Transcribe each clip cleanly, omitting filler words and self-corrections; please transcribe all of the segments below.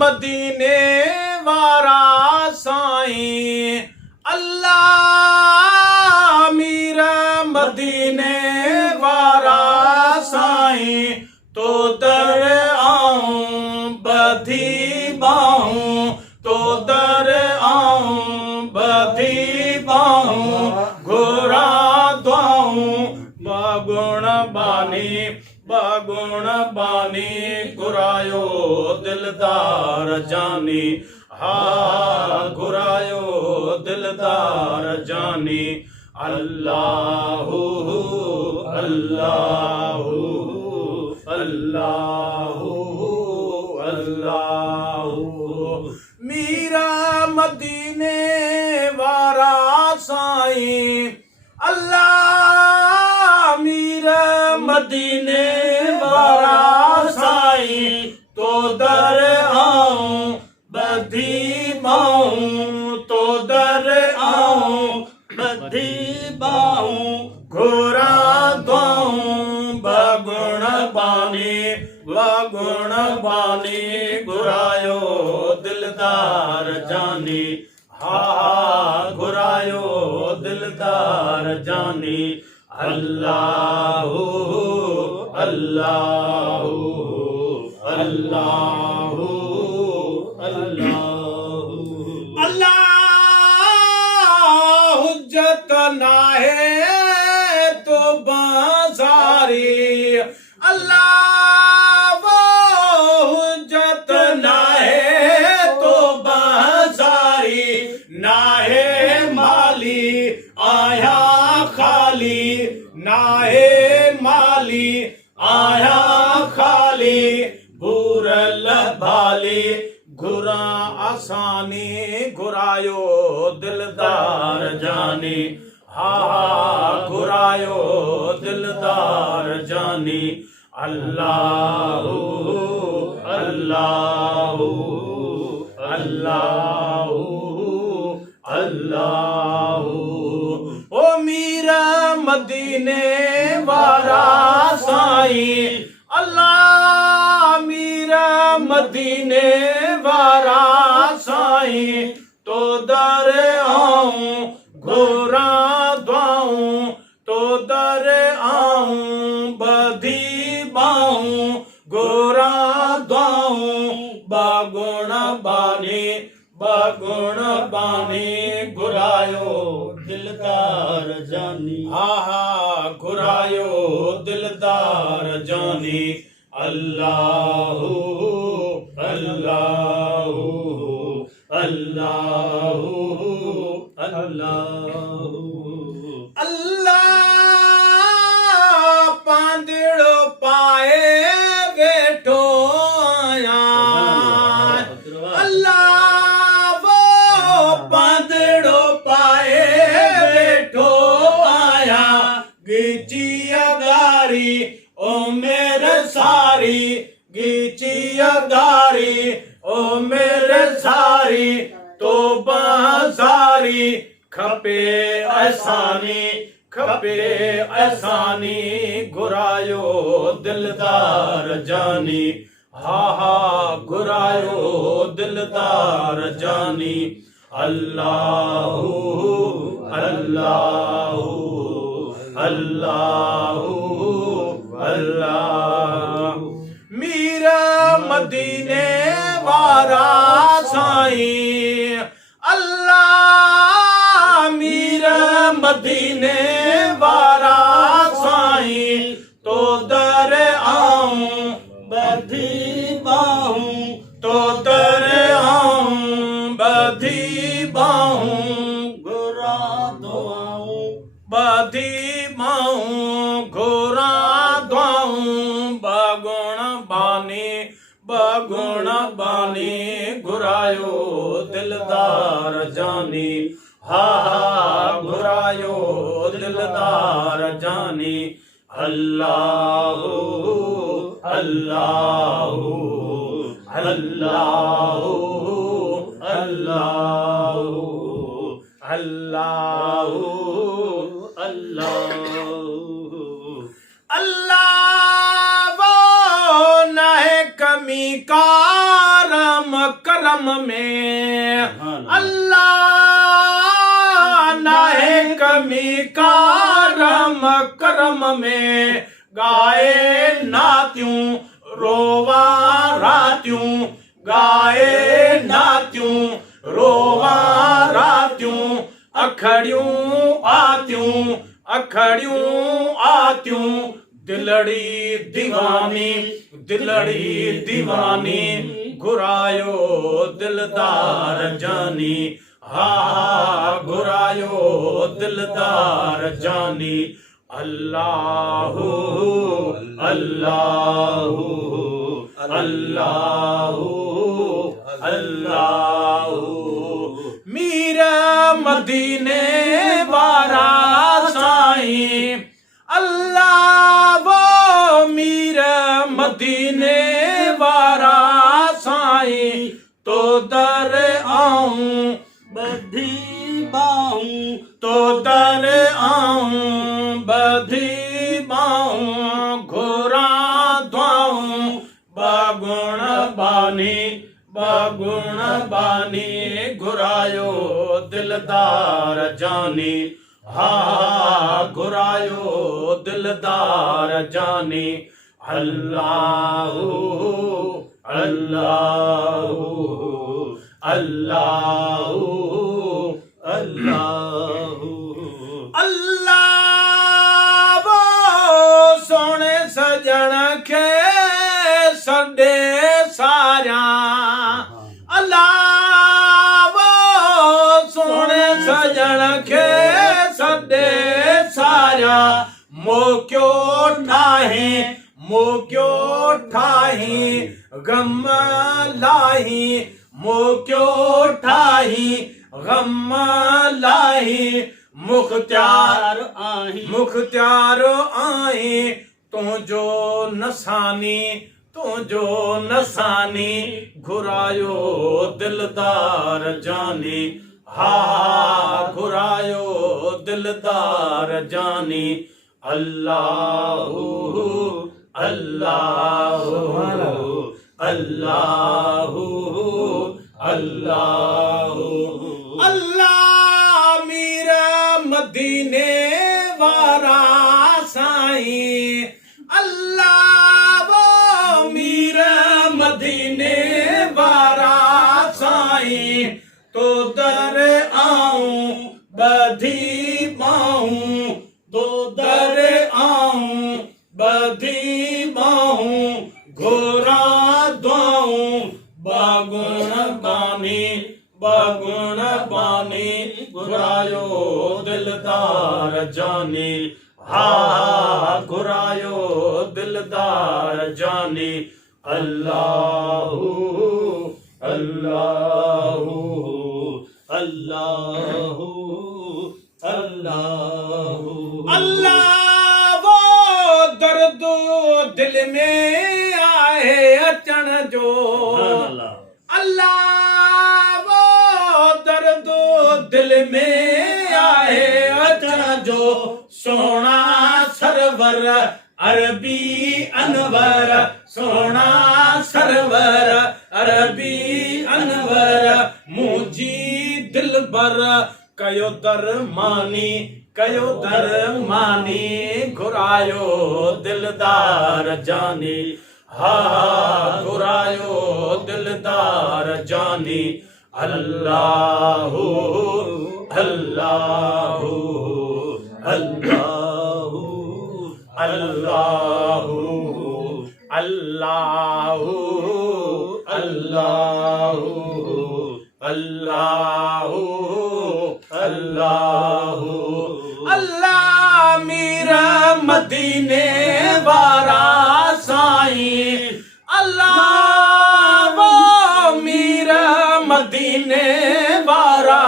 मदीने वारा साईं अल्लाह मीर मदीने वारा साईं तो दर आऊं बधी बाहूं तो दर आऊं बधी बाहूं घोरा द्वाऊं बागुण बानी घुरायो दिलदार जानी हा घुरायो दिलदार जानी अल्लाहु अल्लाहु अल्लाहु अल्लाहु मीरा मदीने वारा साईं अल्लाह मीरा मदीने वारा साईं तो दर आऊं बधी बाहूं तो दर आऊं बधी बाहूं घोरा द्वाऊं बागुण बानी घुरायो दिलदार जानी हा घुरायो दिलदार जानी अल्लाहु अल्लाहु अल्लाहु अल्लाहु अल्लाह हुज्जत नाहे तो बाजारी अल्लाह वो हुज्जत नाहे तो बाजारी नाहे माली आया खाली नाहे माली आया खाली बुरल भाली घुरा आसानी घुरायो दिलदार जानी हा घुरायो दिलदार जानी अल्लाहु अल्लाहु अल्लाहु अल्लाहु ओ मीरा मदीने वारा साईं अल्लाह मीरा मदीने वारा साईं तो दर आऊं घोरा द्वाऊं तो दर आऊं बधी बाहूं घोरा द्वाऊं बागुण बानी घुरायो दिलदार जानी हा घुरायो दिलदार जानी अल्लाहु अल्लाहु अल्लाहु अल्लाहु अल्लाह पांदड़ो पाए वेठो आया अल्लाह वो पांदड़ो पाए वेठो आया गिची अगारी ओ मेरे सारी गिची अगारी ओ मेरे सारी तो बाजारी खपे एहसानी घुरायो दिलदार जानी हा घुरायो दिलदार जानी अल्लाहु अल्लाहु अल्लाहु अल्लाहु मीरा मदीने वारा साईं अल्लाह मीरा मदीने वारा साईं तो दर आऊं बधी बाहूं तो दर आऊं बधी बाहूं घोरा द्वाऊं बधी बाहूं घोरा द्वाऊं बागुण बानी घुरायो दिलदार जानी हा घुरायो दिलदार जानी अल्लाहु अल्लाहु अल्लाहु अल्लाहु अल्लाहु अल्लाहु अल्लाह वो न है कमी का राम करम में अल्लाह नाहे कमी का राम करम में गाए नात्यूं रोवा रात्यूं गाए नात्यूं रोवा रात्यूं अखड़ियूं आत्यूं दिलड़ी दीवानी घुरायो दिलदार जानी हा घुरायो दिलदार जानी अल्लाहु अल्लाहु अल्लाहु अल्लाहु मीर मदीने वारा साईं अल्लाह वो मीर मदीने वारा साईं तो दर आऊं बधी बाहूं तो दर आऊं बधी बाहूं घोरा द्वाऊं बागुण बानी घुरायो दिलदार जानी हा घुरायो दिलदार जानी अल्लाहु अल्लाहु अल्लाहु अल्लाहु अल्लाह वो सोने सजण खे सॾे सारिया अल्लाह वो सोने सजण खे सॾे सारिया मोकियो ठाही गम लाही मोकियो ठाही गम लाही मुख्तियार आहीं तुझो नसानी घुरायो दिलदार जानी हा घुरायो दिलदार जानी अल्लाहु अल्लाहु अल्लाहु अल्लाहु अल्लाह मीर मदीने वारा साईं अल्लाह वो मीर मदीने वारा साईं तो दर आऊं बधी बाहूं तो दर आऊं बधी बाहूं घोरा द्वाऊं बागुण बानी घुरायो दिलदार जानी हा घुरायो दिलदार जानी अल्लाहु अल्लाहु अल्लाहु अल्लाहु अल्लाह वो दर्द दिल में आए अचण जो अल्लाह वो दर्द दिल में आए अचण जो सोना सरवर अरबी अनवर सोना सरवर अरबी अनवर मुझी दिलबर कयो दरमानी घुरायो दिलदार जानी हा घुरायो दिलदार जानी अल्लाहु अल्लाहु अल्लाहु अल्लाहु अल्लाहु अल्लाहु अल्लाहु अल्लाहु अल्लाह मीरा मदीने वारा साईं अल्लाह वो मीरा मदीने वारा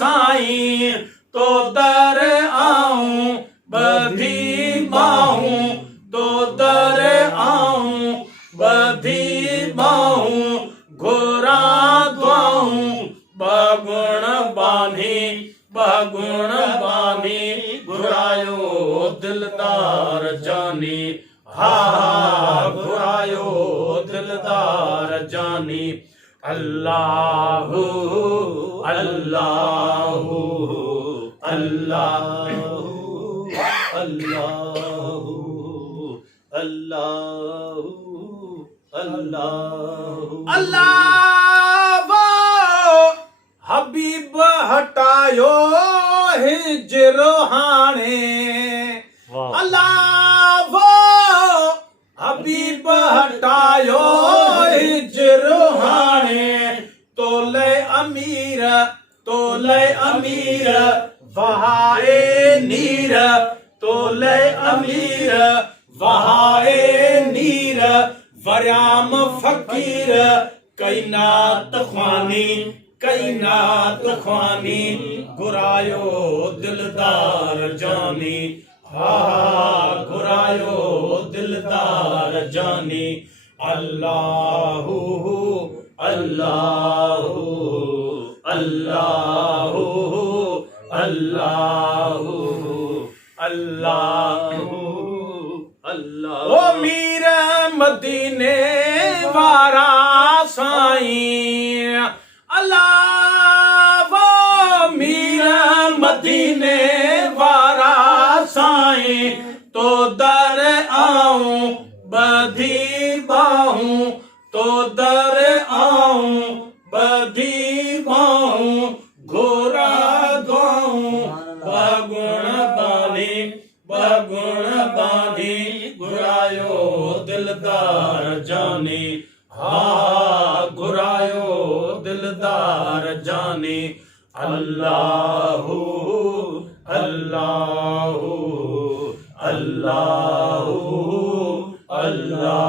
साईं तो दर आऊं बधी बाहूं तो दर आऊं बधी बाहूं घोरा द्वाऊं बागुण बानी घुरायो दिलदार जानी हा घुरायो दिलदार जानी जानी अल्लाहु अल्लाहु अल्लाहु अल्लाहु अल्लाहु अल्लाहु अल्लाह वो हबीब हटायो हिजर हाणे अल्लाह वो हबीब हटायो हिजर हाणे तोले अमीर वहाए नीर तोले अमीर वहाए नीर वराम फकीर कैनात ख्वानी गुरायो दिलदार जानी हा गुरायो दिलदार जानी अल्लाहु अल्लाहु अल्लाहु अल्लाहु अल्लाहु अल्लाह ओ मीर मदीने वारा साईं अल्लाह वो मीर मदीने वारा साईं तो दर आऊं बधी बाहूं तो दर आऊं बधी बाहूं घोरा द्वाऊं बगुण बानी गुरायो दिलदार जानी हा गुरायो दिलदार जानी अल्लाहु अल्लाहु अल्लाहु अल्लाह